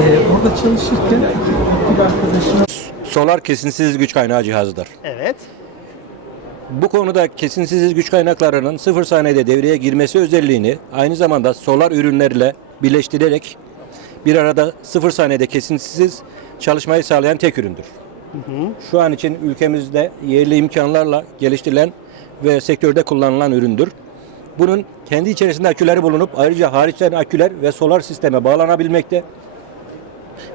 orada çalışırken bir arkadaşıma Solar kesintisiz güç kaynağı cihazıdır. Evet. Bu konuda kesintisiz güç kaynaklarının sıfır saniyede devreye girmesi özelliğini aynı zamanda solar ürünlerle birleştirerek bir arada sıfır saniyede kesintisiz çalışmayı sağlayan tek üründür. Şu an için ülkemizde yerli imkanlarla geliştirilen ve sektörde kullanılan üründür. Bunun kendi içerisinde aküleri bulunup ayrıca hariçten aküler ve solar sisteme bağlanabilmekte.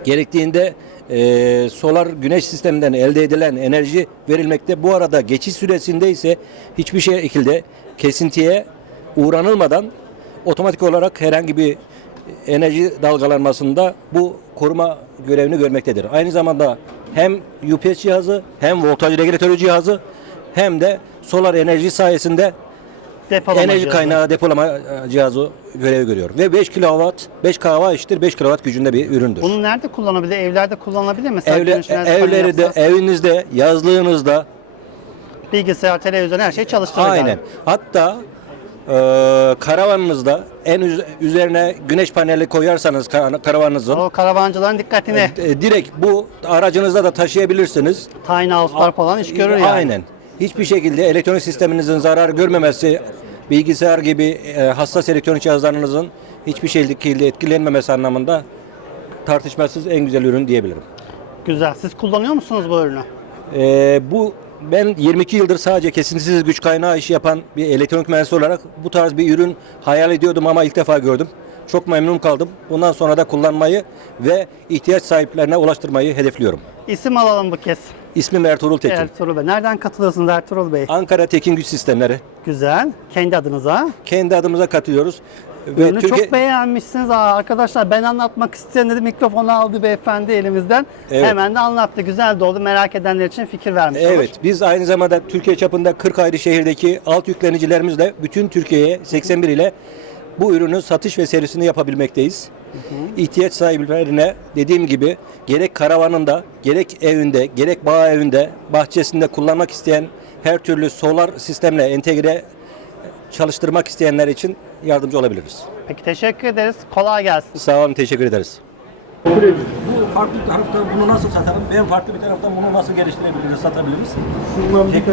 Gerektiğinde e, solar güneş sisteminden elde edilen enerji verilmekte. Bu arada geçiş süresinde ise hiçbir şekilde kesintiye uğranılmadan otomatik olarak herhangi bir enerji dalgalanmasında bu koruma görevini görmektedir. Aynı zamanda hem UPS cihazı hem voltaj regülatörü cihazı hem de solar enerji sayesinde Depolama enerji cihazı. kaynağı depolama e, cihazı görevi görüyor. Ve 5 kW, 5 kW eşittir 5 kW gücünde bir üründür. Bunu nerede kullanabilir? Evlerde kullanılabilir mi? Evle, paneli evleri de, evinizde, yazlığınızda bilgisayar, televizyon her şey çalıştırır. aynen. yani. Hatta e, karavanınızda en üz- üzerine güneş paneli koyarsanız kar- karavanınızın O karavancıların dikkatine. e, direkt bu aracınızda da taşıyabilirsiniz. Tiny house'lar falan iş görür yani. Aynen. Hiçbir şekilde elektronik sisteminizin zarar görmemesi, bilgisayar gibi e, hassas elektronik cihazlarınızın hiçbir şekilde etkilenmemesi anlamında tartışmasız en güzel ürün diyebilirim. Güzel. Siz kullanıyor musunuz bu ürünü? Ee, bu ben 22 yıldır sadece kesintisiz güç kaynağı işi yapan bir elektronik mühendisi olarak bu tarz bir ürün hayal ediyordum ama ilk defa gördüm. Çok memnun kaldım. Bundan sonra da kullanmayı ve ihtiyaç sahiplerine ulaştırmayı hedefliyorum. İsim alalım bu kez. İsmim Ertuğrul Tekin. Ertuğrul Bey. Nereden katılıyorsunuz Ertuğrul Bey? Ankara Tekin Güç Sistemleri. Güzel. Kendi adınıza. Kendi adımıza katılıyoruz. Ve Ürünü Türkiye- çok beğenmişsiniz. Aa, arkadaşlar ben anlatmak isteyen dedi mikrofonu aldı beyefendi elimizden. Evet. Hemen de anlattı. Güzel de oldu. Merak edenler için fikir vermiş olur. Evet, biz aynı zamanda Türkiye çapında 40 ayrı şehirdeki alt yüklenicilerimizle bütün Türkiye'ye 81 ile bu ürünün satış ve servisini yapabilmekteyiz. İhtiyaç sahiplerine dediğim gibi gerek karavanında, gerek evinde, gerek bağ evinde, bahçesinde kullanmak isteyen her türlü solar sistemle entegre çalıştırmak isteyenler için yardımcı olabiliriz. Peki teşekkür ederiz. Kolay gelsin. Sağ olun, teşekkür ederiz. Bu farklı tarafta bunu nasıl satarım? Ben farklı bir taraftan bunu nasıl geliştirebiliriz, satabiliriz? kullandık